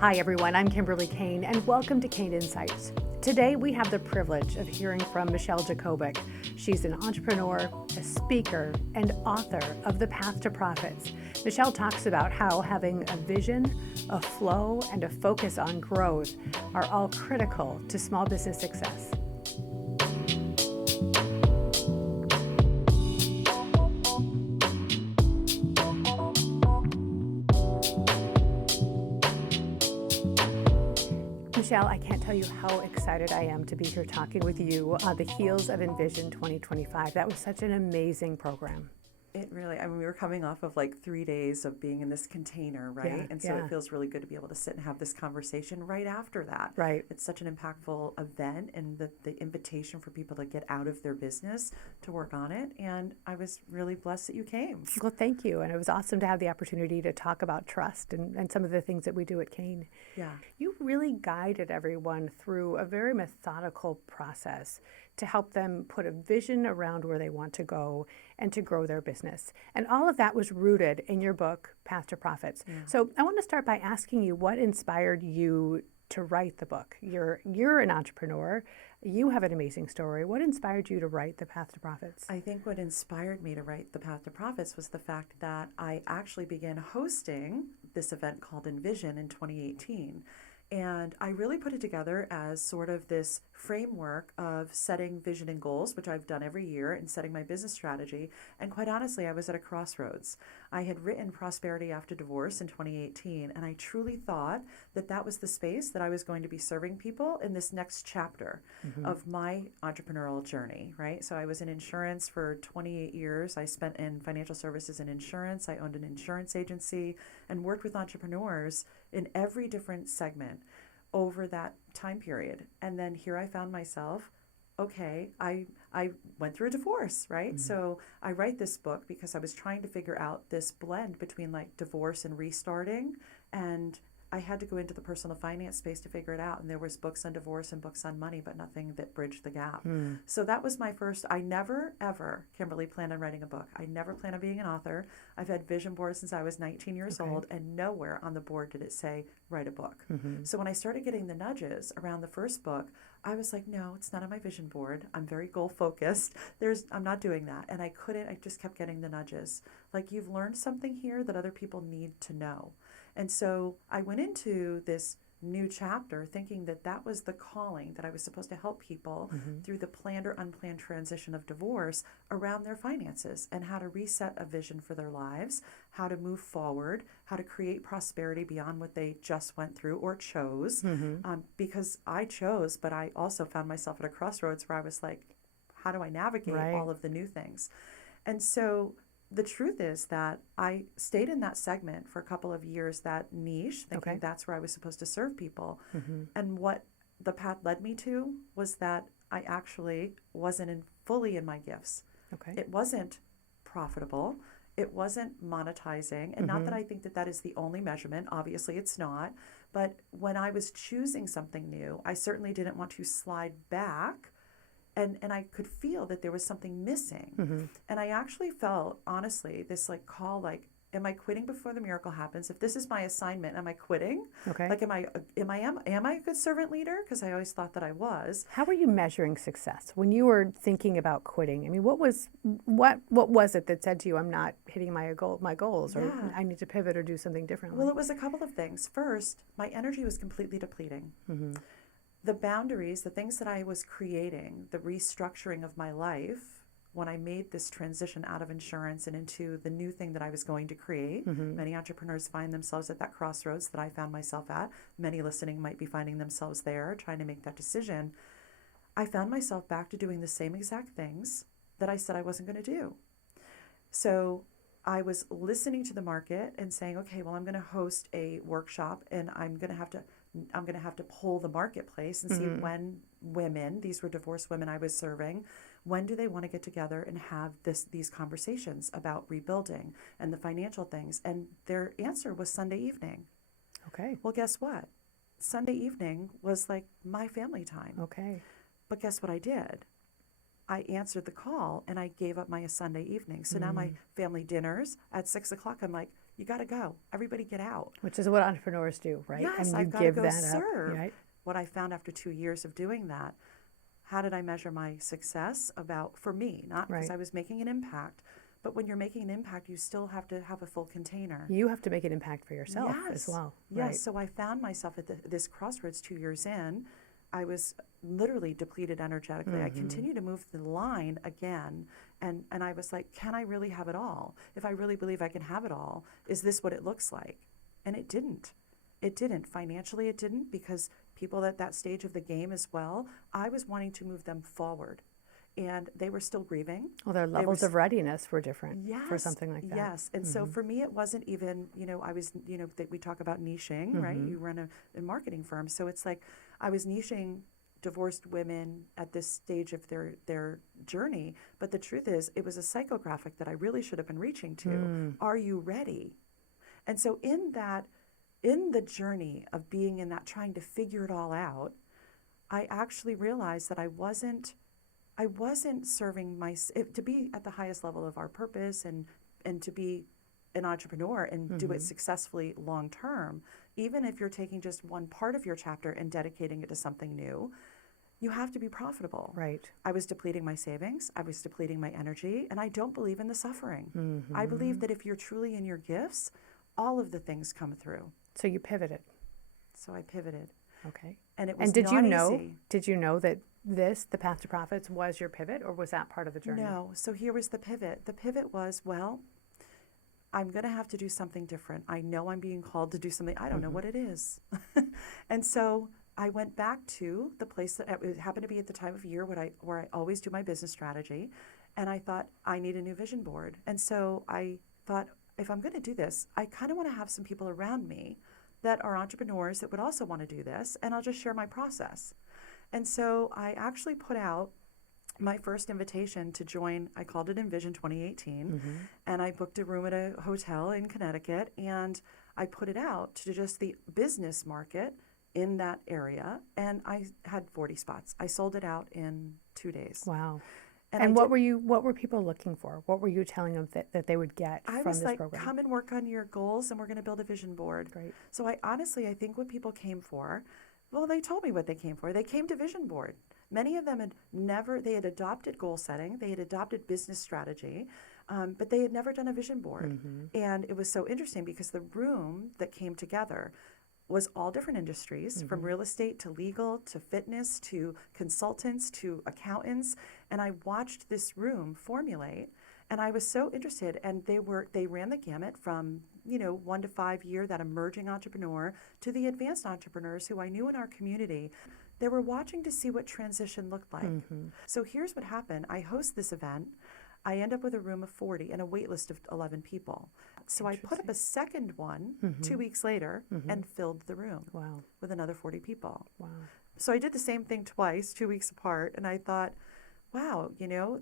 Hi everyone, I'm Kimberly Kane and welcome to Kane Insights. Today we have the privilege of hearing from Michelle Jacobik. She's an entrepreneur, a speaker, and author of The Path to Profits. Michelle talks about how having a vision, a flow, and a focus on growth are all critical to small business success. Michelle, I can't tell you how excited I am to be here talking with you on the heels of Envision 2025. That was such an amazing program. It really, we were coming off of like 3 days of being in this container, right? And so it feels really good to be able to sit and have this conversation right after that. Right. It's such an impactful event, and the invitation for people to get out of their business to work on it. And I was really blessed that you came. Well, thank you. And it was awesome to have the opportunity to talk about trust and some of the things that we do at Kane. Yeah. You really guided everyone through a very methodical process to help them put a vision around where they want to go and to grow their business. And all of that was rooted in your book, Path to Profits. Yeah. So I want to start by asking you what inspired you to write the book. You're an entrepreneur. You have an amazing story. What inspired you to write The Path to Profits? I think what inspired me to write The Path to Profits was the fact that I actually began hosting this event called Envision in 2018. And I really put it together as sort of this framework of setting vision and goals, which I've done every year, and setting my business strategy. And quite honestly, I was at a crossroads. I had written Prosperity After Divorce in 2018, and I truly thought that that was the space that I was going to be serving people in this next chapter of my entrepreneurial journey, right? So I was in insurance for 28 years. I spent in financial services and insurance. I owned an insurance agency and worked with entrepreneurs in every different segment over that time period. And then here I found myself, okay, I went through a divorce, right? So I write this book because I was trying to figure out this blend between like divorce and restarting, and I had to go into the personal finance space to figure it out. And there was books on divorce and books on money, but nothing that bridged the gap. So that was my first. I never, ever, Kimberly, planned on writing a book. I never planned on being an author. I've had vision boards since I was 19 years old, and nowhere on the board did it say, write a book. So when I started getting the nudges around the first book, I was like, no, it's not on my vision board. I'm very goal focused. I'm not doing that. And I just kept getting the nudges. Like, you've learned something here that other people need to know. And so I went into this new chapter thinking that that was the calling, that I was supposed to help people through the planned or unplanned transition of divorce around their finances and how to reset a vision for their lives, how to move forward, how to create prosperity beyond what they just went through or chose. Because I chose, but I also found myself at a crossroads where I was like, how do I navigate all of the new things? And so the truth is that I stayed in that segment for a couple of years, that niche, thinking that's where I was supposed to serve people. And what the path led me to was that I actually wasn't fully in my gifts. It wasn't profitable. It wasn't monetizing. And not that I think that that is the only measurement. Obviously, it's not. But when I was choosing something new, I certainly didn't want to slide back. And I could feel that there was something missing. And I actually felt, honestly, this like call, like, am I quitting before the miracle happens? If this is my assignment, am I quitting? Like, am I a good servant leader? Because I always thought that I was. How were you measuring success when you were thinking about quitting? I mean, what was it that said to you, I'm not hitting my goals, or I need to pivot or do something differently? Well, it was a couple of things. First, my energy was completely depleting. The boundaries, the things that I was creating, the restructuring of my life, when I made this transition out of insurance and into the new thing that I was going to create. Many entrepreneurs find themselves at that crossroads that I found myself at. Many listening might be finding themselves there, trying to make that decision. I found myself back to doing the same exact things that I said I wasn't going to do. So I was listening to the market and saying, okay, well, I'm going to host a workshop, and I'm going to have to poll the marketplace and see when women, these were divorced women I was serving, when do they want to get together and have these conversations about rebuilding and the financial things? And their answer was Sunday evening. Okay. Well, guess what? Sunday evening was like my family time. Okay. But guess what I did? I answered the call and I gave up my Sunday evening. So now my family dinners at 6 o'clock, I'm like, You got to go. Everybody get out. Which is what entrepreneurs do, right? Yes, And you I've got to give go that serve. up, right? What I found after 2 years of doing that, how did I measure my success for me, not because Right. I was making an impact, but when you're making an impact, you still have to have a full container. You have to make an impact for yourself as well. Yes. Right? So I found myself at this crossroads 2 years in. I was literally depleted energetically. I continued to move the line again. And I was like, can I really have it all? If I really believe I can have it all, is this what it looks like? And it didn't. It didn't. Financially, it didn't, because people at that stage of the game as well, I was wanting to move them forward. And they were still grieving. Well, their levels of readiness were different for something like that. Yes. And so for me, it wasn't even, I was, that we talk about niching, right? You run a marketing firm. So it's like I was niching divorced women at this stage of their journey. But the truth is, it was a psychographic that I really should have been reaching to. Are you ready? And so in the journey of being in that, trying to figure it all out, I actually realized that I wasn't serving to be at the highest level of our purpose and to be an entrepreneur and do it successfully long term. Even if you're taking just one part of your chapter and dedicating it to something new, you have to be profitable. Right. I was depleting my savings. I was depleting my energy. And I don't believe in the suffering. I believe that if you're truly in your gifts, all of the things come through. So you pivoted. So I pivoted. Okay. And it was And did you know? easy. Did you know that the Path to Profits, was your pivot, or was that part of the journey? No. So here was the pivot. The pivot was, well, I'm going to have to do something different. I know I'm being called to do something. I don't know what it is. And so I went back to the place that it happened to be at the time of year where I always do my business strategy. And I thought, I need a new vision board. And so I thought, if I'm going to do this, I kind of want to have some people around me that are entrepreneurs that would also want to do this, and I'll just share my process. And so I actually put out my first invitation to join. I called it Envision 2018, and I booked a room at a hotel in Connecticut, and I put it out to just the business market in that area, and I had 40 spots. I sold it out in 2 days. Wow. And what were people looking for? What were you telling them that they would get from this program? I was like, come and work on your goals, and we're going to build a vision board. Great. So I think what people came for, well, they told me what they came for. They came to vision board. Many of them they had adopted goal setting, they had adopted business strategy, but they had never done a vision board. And it was so interesting because the room that came together was all different industries, from real estate to legal to fitness to consultants to accountants. And I watched this room formulate, and I was so interested. And they ran the gamut from 1 to 5 year, that emerging entrepreneur, to the advanced entrepreneurs who I knew in our community. They were watching to see what transition looked like. So here's what happened. I host this event. I end up with a room of 40 and a wait list of 11 people. So I put up a second one 2 weeks later and filled the room with another 40 people. Wow. So I did the same thing twice, 2 weeks apart, and I thought, wow,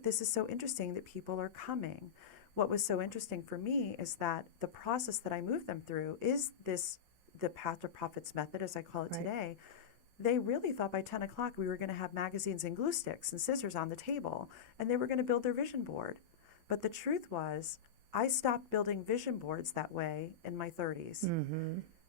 this is so interesting that people are coming. What was so interesting for me is that the process that I moved them through is the Path to Profits method, as I call it today. They really thought by 10 o'clock we were going to have magazines and glue sticks and scissors on the table, and they were going to build their vision board. But the truth was, I stopped building vision boards that way in my 30s.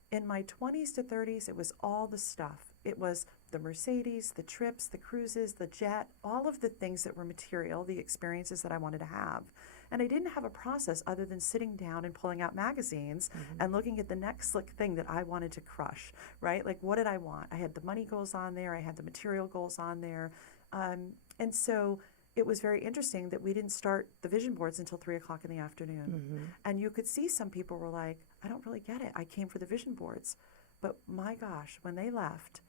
In my 20s to 30s, it was all the stuff. It was the Mercedes, the trips, the cruises, the jet, all of the things that were material, the experiences that I wanted to have. And I didn't have a process other than sitting down and pulling out magazines and looking at the next slick thing that I wanted to crush, right? Like, what did I want? I had the money goals on there. I had the material goals on there. And so it was very interesting that we didn't start the vision boards until 3 o'clock in the afternoon. And you could see some people were like, I don't really get it. I came for the vision boards. But my gosh, when they left,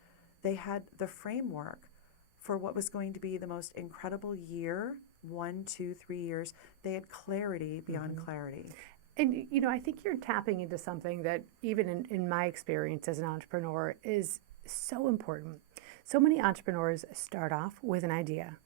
they had the framework for what was going to be the most incredible year, 1, 2, 3 years. They had clarity beyond clarity. And, I think you're tapping into something that even in my experience as an entrepreneur is so important. So many entrepreneurs start off with an idea.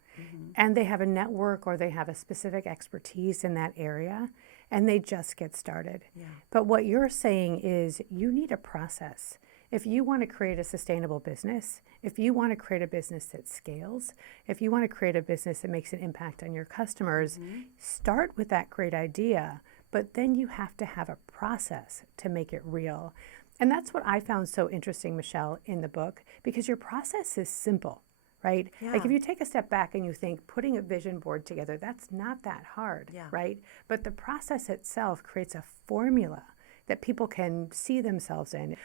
And they have a network or they have a specific expertise in that area, and they just get started. But what you're saying is you need a process. If you want to create a sustainable business, if you want to create a business that scales, if you want to create a business that makes an impact on your customers, start with that great idea, but then you have to have a process to make it real. And that's what I found so interesting, Michelle, in the book, because your process is simple, right? Yeah. Like if you take a step back and you think putting a vision board together, that's not that hard, Yeah. right? But the process itself creates a formula that people can see themselves in.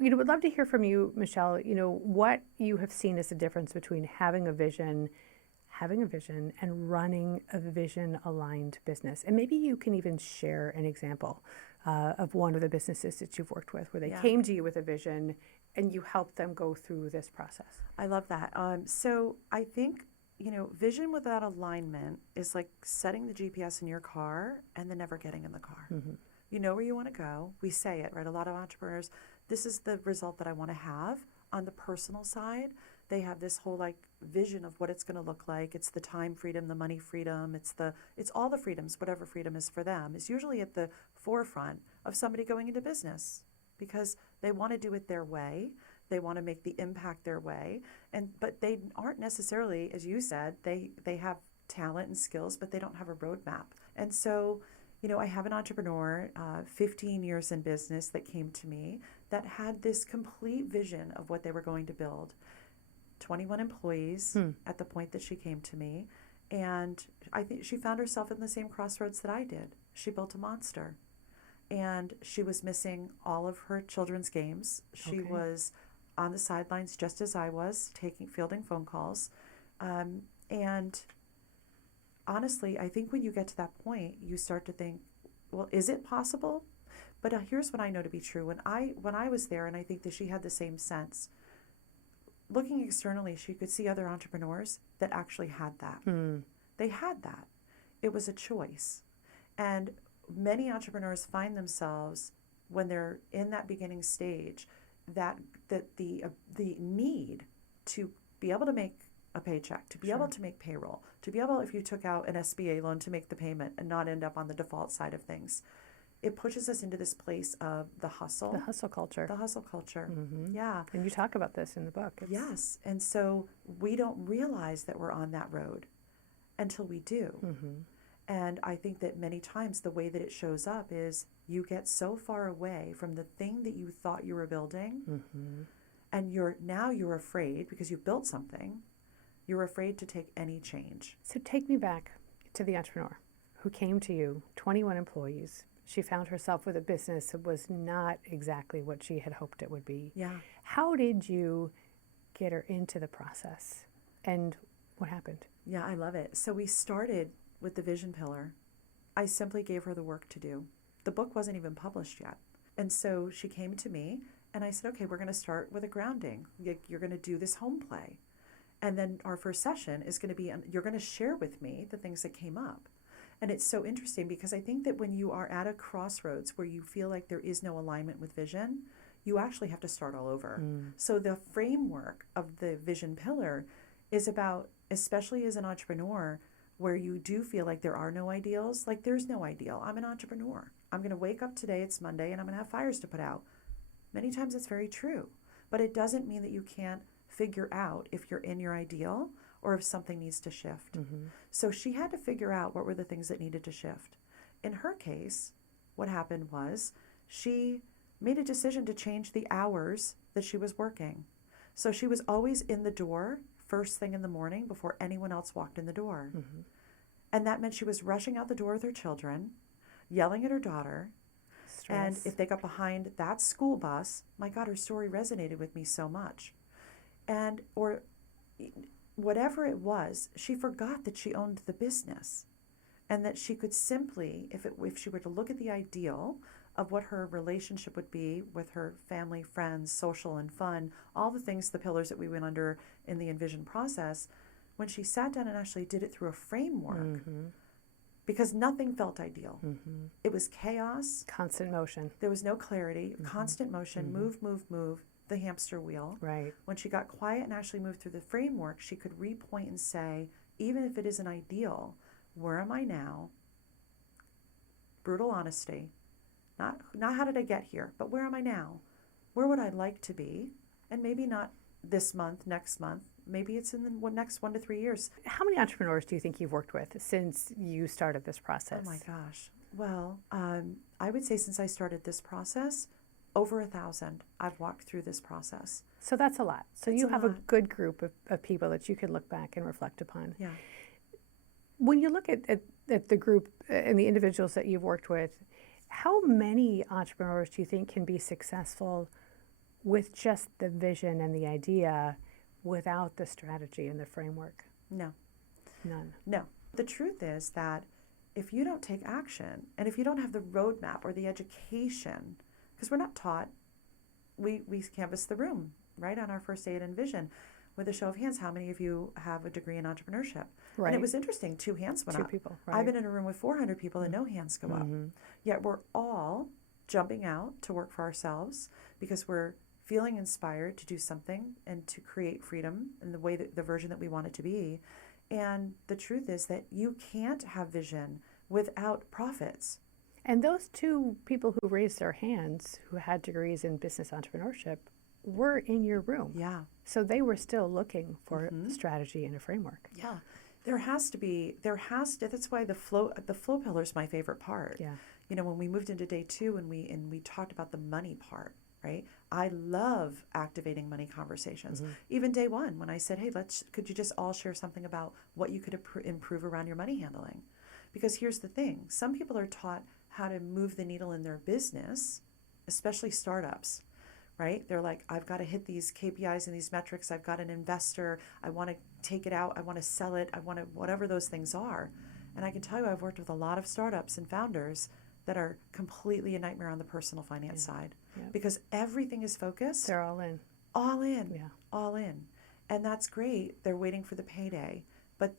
Would love to hear from you, Michelle, what you have seen as the difference between having a vision and running a vision-aligned business. And maybe you can even share an example of one of the businesses that you've worked with where they came to you with a vision and you helped them go through this process. I love that. So I think, vision without alignment is like setting the GPS in your car and then never getting in the car. Mm-hmm. You know where you want to go. We say it, right? A lot of entrepreneurs, this is the result that I want to have. On the personal side, they have this whole vision of what it's going to look like. It's the time freedom, the money freedom. It's all the freedoms, whatever freedom is for them. Is usually at the forefront of somebody going into business because they want to do it their way. They want to make the impact their way. But they aren't necessarily, as you said, they have talent and skills, but they don't have a roadmap. And so, I have an entrepreneur, 15 years in business, that came to me that had this complete vision of what they were going to build. 21 employees at the point that she came to me. And I think she found herself in the same crossroads that I did. She built a monster. And she was missing all of her children's games. She was on the sidelines just as I was, fielding phone calls. And honestly, I think when you get to that point, you start to think, well, is it possible? But here's what I know to be true. When I was there, and I think that she had the same sense, looking externally, she could see other entrepreneurs that actually had that. They had that. It was a choice. And many entrepreneurs find themselves, when they're in that beginning stage, that the need to be able to make a paycheck, to be able to make payroll, to be able, if you took out an SBA loan, to make the payment and not end up on the default side of things. It pushes us into this place of the hustle. The hustle culture. The hustle culture. Mm-hmm. Yeah. And you talk about this in the book. Yes. And so we don't realize that we're on that road until we do. Mm-hmm. And I think that many times the way that it shows up is you get so far away from the thing that you thought you were building, and you're afraid because you've built something. You're afraid to take any change. So take me back to the entrepreneur who came to you, 21 employees. She found herself with a business that was not exactly what she had hoped it would be. Yeah. How did you get her into the process? And what happened? Yeah, I love it. So we started with the vision pillar. I simply gave her the work to do. The book wasn't even published yet. And so she came to me and I said, okay, we're going to start with a grounding. You're going to do this home play. And then our first session is going to be, you're going to share with me the things that came up. And it's so interesting because I think that when you are at a crossroads where you feel like there is no alignment with vision, you actually have to start all over. So the framework of the vision pillar is about, especially as an entrepreneur, where you do feel like there are no ideals, like there's no ideal. I'm an entrepreneur. I'm going to wake up today, it's Monday, and I'm going to have fires to put out. Many times it's very true, but it doesn't mean that you can't figure out if you're in your ideal or if something needs to shift. So she had to figure out what were the things that needed to shift. In her case, what happened was she made a decision to change the hours that she was working. So she was always in the door first thing in the morning before anyone else walked in the door. And that meant she was rushing out the door with her children, yelling at her daughter. Stress. And if they got behind that school bus, my God, her story resonated with me so much. Or whatever it was, she forgot that she owned the business and that she could simply, if she were to look at the ideal of what her relationship would be with her family, friends, social and fun, all the things, the pillars that we went under in the Envision process, when she sat down and actually did it through a framework, because nothing felt ideal. It was chaos. Constant motion. There was no clarity, constant motion, move, the hamster wheel. Right. When she got quiet and actually moved through the framework, she could repoint and say, even if it isn't ideal, where am I now? Brutal honesty. Not how did I get here, but where am I now? Where would I like to be? And maybe not this month, next month. Maybe it's in the next 1 to 3 years. How many entrepreneurs do you think you've worked with since you started this process? Oh my gosh. Well, I would say since I started this process, over 1,000, I've walked through this process. So that's a lot. So It's you a have a lot. good group of people that you can look back and reflect upon. Yeah. When you look at the group and the individuals that you've worked with, how many entrepreneurs do you think can be successful with just the vision and the idea without the strategy and the framework? No. None. No. The truth is that if you don't take action and if you don't have the roadmap or the education, because we're not taught, we canvass the room, right, on our first day at Envision with a show of hands, how many of you have a degree in entrepreneurship? Right. And it was interesting, 2 hands went Two up. people, right? I've been in a room with 400 people and no hands go up. Yet we're all jumping out to work for ourselves because we're feeling inspired to do something and to create freedom in the way that the version that we want it to be. And the truth is that you can't have vision without profits. And those two people who raised their hands, who had degrees in business entrepreneurship, were in your room. Yeah. So they were still looking for a strategy and a framework. Yeah. That's why the flow pillar is my favorite part. Yeah. You know, when we moved into day 2 and we talked about the money part, right? I love activating money conversations. Even day 1, when I said, hey, could you just all share something about what you could improve around your money handling? Because here's the thing. Some people are taught how to move the needle in their business, especially startups, right? They're like, I've got to hit these KPIs and these metrics. I've got an investor. I want to take it out. I want to sell it. I want to, whatever those things are. And I can tell you, I've worked with a lot of startups and founders that are completely a nightmare on the personal finance side because everything is focused. They're all in. All in. Yeah. All in. And that's great. They're waiting for the payday. But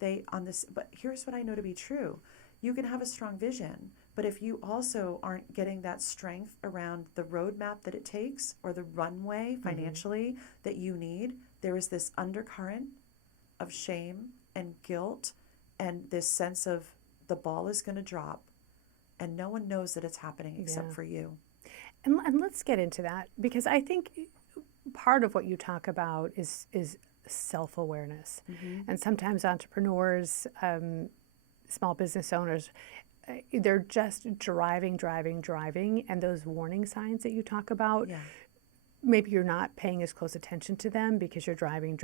here's what I know to be true. You can have a strong vision, but if you also aren't getting that strength around the roadmap that it takes or the runway financially that you need, there is this undercurrent of shame and guilt and this sense of the ball is going to drop and no one knows that it's happening except for you. And let's get into that, because I think part of what you talk about is self-awareness. And sometimes entrepreneurs, small business owners, they're just driving, and those warning signs that you talk about, maybe you're not paying as close attention to them because you're driving.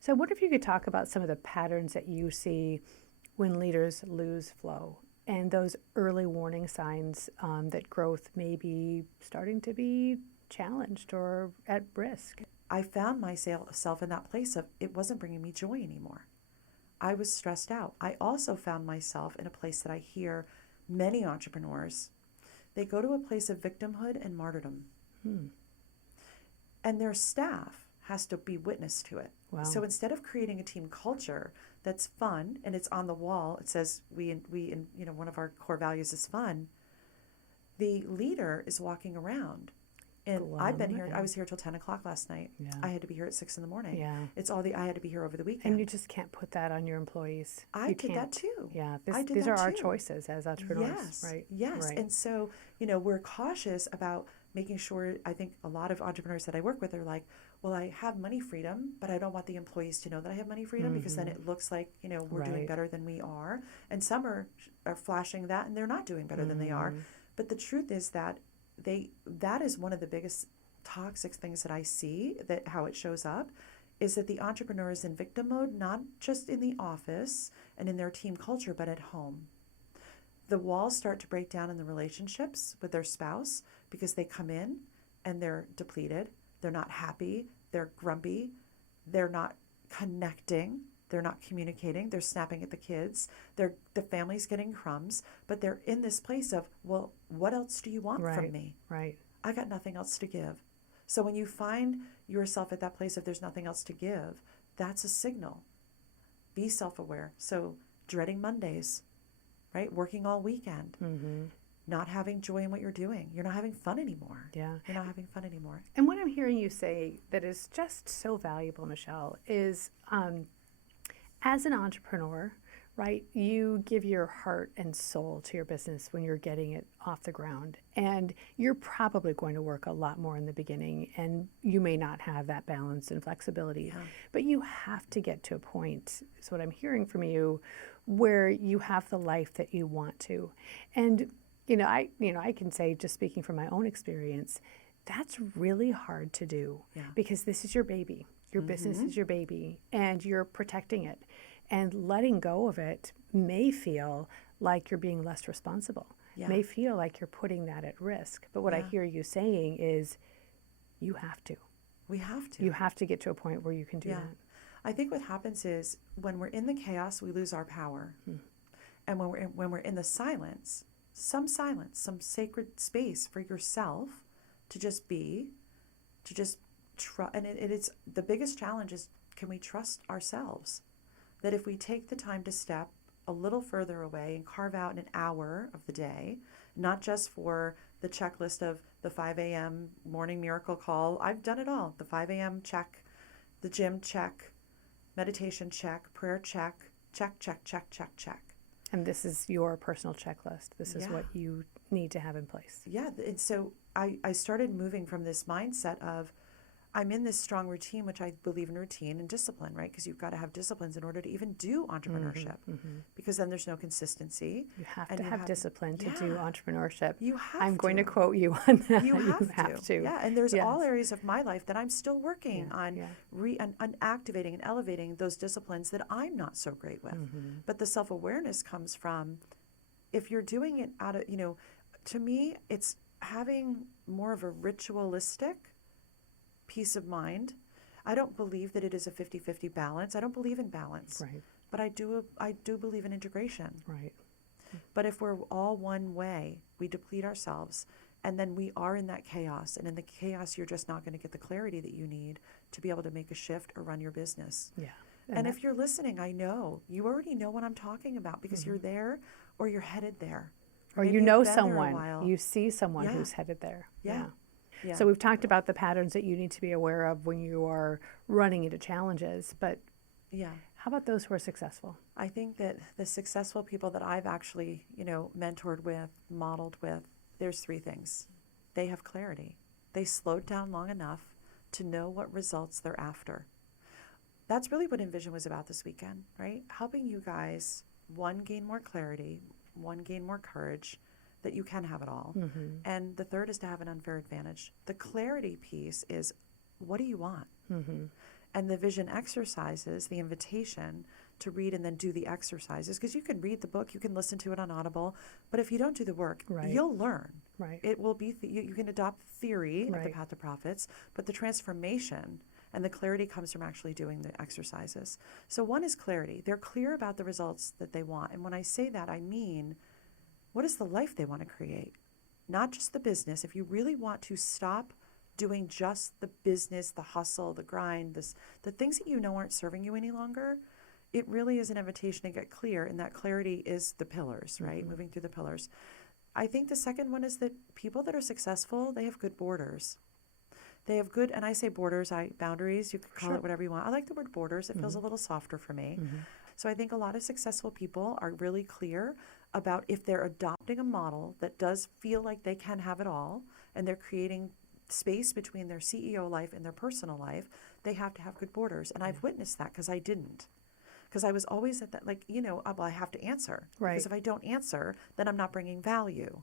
So what if you could talk about some of the patterns that you see when leaders lose flow and those early warning signs that growth may be starting to be challenged or at risk? I found myself in that place of it wasn't bringing me joy anymore. I was stressed out. I also found myself in a place that I hear many entrepreneurs, they go to a place of victimhood and martyrdom. And their staff has to be witness to it. Wow. So instead of creating a team culture that's fun and it's on the wall, it says one of our core values is fun, the leader is walking around. And I've been here. I was here till 10 o'clock last night. Yeah. I had to be here at 6 a.m. Yeah. I had to be here over the weekend. And you just can't put that on your employees. I did that too. Yeah. These are our choices as entrepreneurs, yes, right? Yes. Right. And so, we're cautious about making sure, I think a lot of entrepreneurs that I work with are like, well, I have money freedom, but I don't want the employees to know that I have money freedom because then it looks like, we're doing better than we are. And some are flashing that and they're not doing better than they are. But the truth is that that is one of the biggest toxic things that I see, that how it shows up is that the entrepreneur is in victim mode, not just in the office and in their team culture, but at home. The walls start to break down in the relationships with their spouse because they come in and they're depleted. They're not happy. They're grumpy. They're not connecting. They're not communicating. They're snapping at the kids. The family's getting crumbs, but they're in this place of, well, what else do you want from me? Right. I got nothing else to give. So when you find yourself at that place of there's nothing else to give, that's a signal. Be self-aware. So dreading Mondays, right? Working all weekend. Not having joy in what you're doing. You're not having fun anymore. Yeah. You're not having fun anymore. And what I'm hearing you say that is just so valuable, Michelle, is as an entrepreneur, right? You give your heart and soul to your business when you're getting it off the ground. And you're probably going to work a lot more in the beginning, and you may not have that balance and flexibility. Yeah. But you have to get to a point, is what I'm hearing from you, where you have the life that you want to. And I can say, just speaking from my own experience, that's really hard to do Yeah. because this is your baby. Your business is your baby, and you're protecting it. And letting go of it may feel like you're being less responsible, Yeah. may feel like you're putting that at risk. But what I Yeah. hear you saying is you have to. We have to. You have to get to a point where you can do Yeah. that. I think what happens is when we're in the chaos, we lose our power. And when we're in the silence, some sacred space for yourself to just be, to just trust. And it's the biggest challenge is, can we trust ourselves? That if we take the time to step a little further away and carve out an hour of the day, not just for the checklist of the 5 a.m. morning miracle call. I've done it all. The 5 a.m. check, the gym check, meditation check, prayer check, check, check, check, check, check. And this is your personal checklist. This is Yeah. what you need to have in place. Yeah. And so I started moving from this mindset of, I'm in this strong routine, which I believe in routine and discipline, right? Because you've got to have disciplines in order to even do entrepreneurship, because then there's no consistency. You have And to you have have- discipline to do yeah. entrepreneurship. You have I'm going to to. quote you on that. You have to. Yeah, and there's all Yes. areas of my life that I'm still working on Yeah. on activating and elevating those disciplines that I'm not so great with. But the self-awareness comes from, if you're doing it out of, to me, it's having more of a ritualistic peace of mind. I don't believe that it is a 50-50 balance. I don't believe in balance. Right, But I do believe in integration. right. But if we're all one way, we deplete ourselves, and then we are in that chaos. And in the chaos, you're just not going to get the clarity that you need to be able to make a shift or run your business. Yeah. And if you're listening, I know you already know what I'm talking about, because you're there or you're headed there. or Maybe you you've know been there a someone, while. you see someone Yeah. who's headed there. Yeah. Yeah. So we've talked about the patterns that you need to be aware of when you are running into challenges, but Yeah. how about those who are successful? I think that the successful people that I've actually, mentored with, modeled with, there's three things. They have clarity. They slowed down long enough to know what results they're after. That's really what Envision was about this weekend, right? Helping you guys, one, gain more clarity, one, gain more courage, that you can have it all. And the third is to have an unfair advantage. The clarity piece is, what do you want? And the vision exercises, the invitation to read and then do the exercises, because you can read the book, you can listen to it on Audible, but if you don't do the work, Right. you'll learn. Right. It will be, you can adopt the theory of the Right. path to profits, but the transformation and the clarity comes from actually doing the exercises. So one is clarity. They're clear about the results that they want. And when I say that, I mean, what is the life they want to create? Not just the business. If you really want to stop doing just the business, the hustle, the grind, the things that you know aren't serving you any longer, it really is an invitation to get clear. And that clarity is the pillars, right? Moving through the pillars. I think the second one is that people that are successful, they have good borders. They have good, and I say borders, boundaries, you could call it whatever you want. I like the word borders. It feels a little softer for me. So I think a lot of successful people are really clear about, if they're adopting a model that does feel like they can have it all, and they're creating space between their CEO life and their personal life, they have to have good borders. And I've witnessed that, because I didn't. Because I was always at that, well, I have to answer. Right. Because if I don't answer, then I'm not bringing value.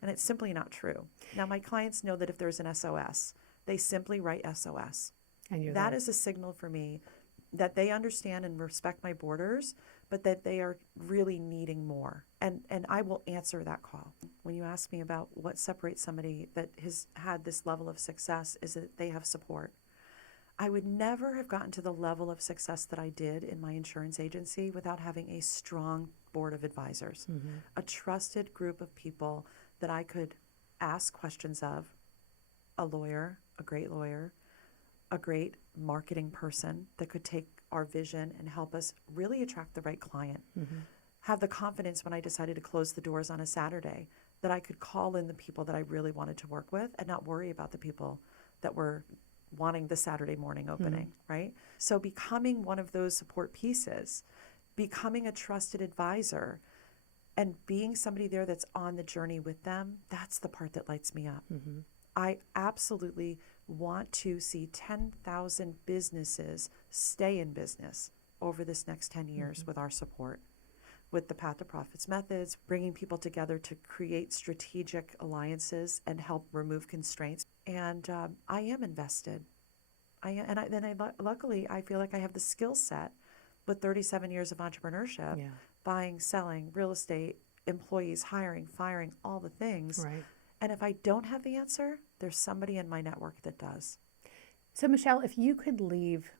And it's simply not true. Now, my clients know that if there's an SOS, they simply write SOS. And you're That there. is a signal for me that they understand and respect my borders, but that they are really needing more. And I will answer that call. When you ask me about what separates somebody that has had this level of success, is that they have support. I would never have gotten to the level of success that I did in my insurance agency without having a strong board of advisors, a trusted group of people that I could ask questions of, a lawyer, a great lawyer, a great marketing person that could take our vision and help us really attract the right client. Have the confidence when I decided to close the doors on a Saturday that I could call in the people that I really wanted to work with and not worry about the people that were wanting the Saturday morning opening, right? So becoming one of those support pieces, becoming a trusted advisor and being somebody there that's on the journey with them, that's the part that lights me up. Mm-hmm. I absolutely want to see 10,000 businesses stay in business over this next 10 years with our support, with the Path to Profits methods, bringing people together to create strategic alliances and help remove constraints. And I am invested. Luckily, I feel like I have the skill set with 37 years of entrepreneurship, buying, selling, real estate, employees, hiring, firing, all the things. Right. And if I don't have the answer, there's somebody in my network that does. So, Michelle, if you could leave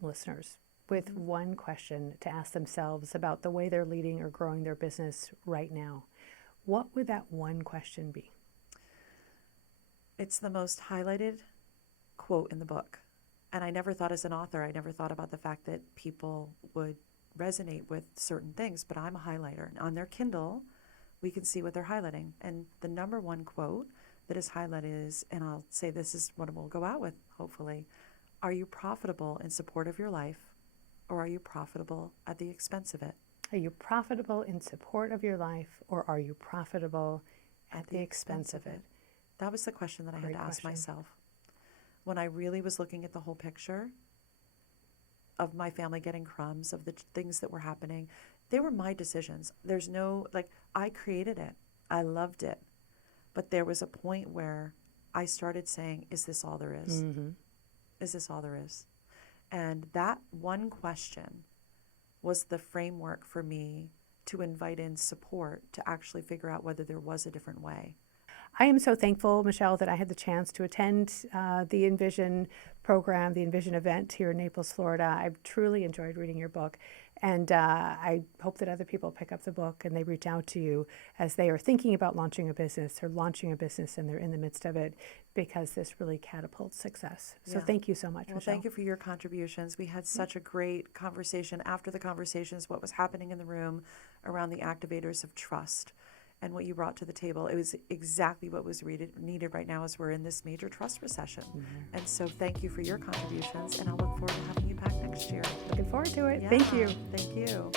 listeners with one question to ask themselves about the way they're leading or growing their business right now, what would that one question be? It's the most highlighted quote in the book. And I never thought as an author, I never thought about the fact that people would resonate with certain things, but I'm a highlighter. And on their Kindle, we can see what they're highlighting. And the number one quote that is highlighted is, and I'll say this is what we'll go out with, hopefully, are you profitable in support of your life, or are you profitable at the expense of it? Are you profitable in support of your life, or are you profitable at the expense of it? That was the question that I had to ask myself. When I really was looking at the whole picture of my family getting crumbs, of the things that were happening, they were my decisions. There's no, I created it. I loved it. But there was a point where I started saying, is this all there is? Mm-hmm. Is this all there is? And that one question was the framework for me to invite in support to actually figure out whether there was a different way. I am so thankful, Michelle, that I had the chance to attend the Envision program, the Envision event here in Naples, Florida. I've truly enjoyed reading your book, and I hope that other people pick up the book and they reach out to you as they are thinking about launching a business or launching a business and they're in the midst of it, because this really catapults success. So thank you so much, Well, Michelle. thank you for your contributions. We had such a great conversation. After the conversations, what was happening in the room around the activators of trust and what you brought to the table, it was exactly what was needed right now as we're in this major trust recession. Mm-hmm. And so thank you for your contributions, and I'll look forward to having you back next year. Looking forward to it. Yeah, Thank you. Thank you.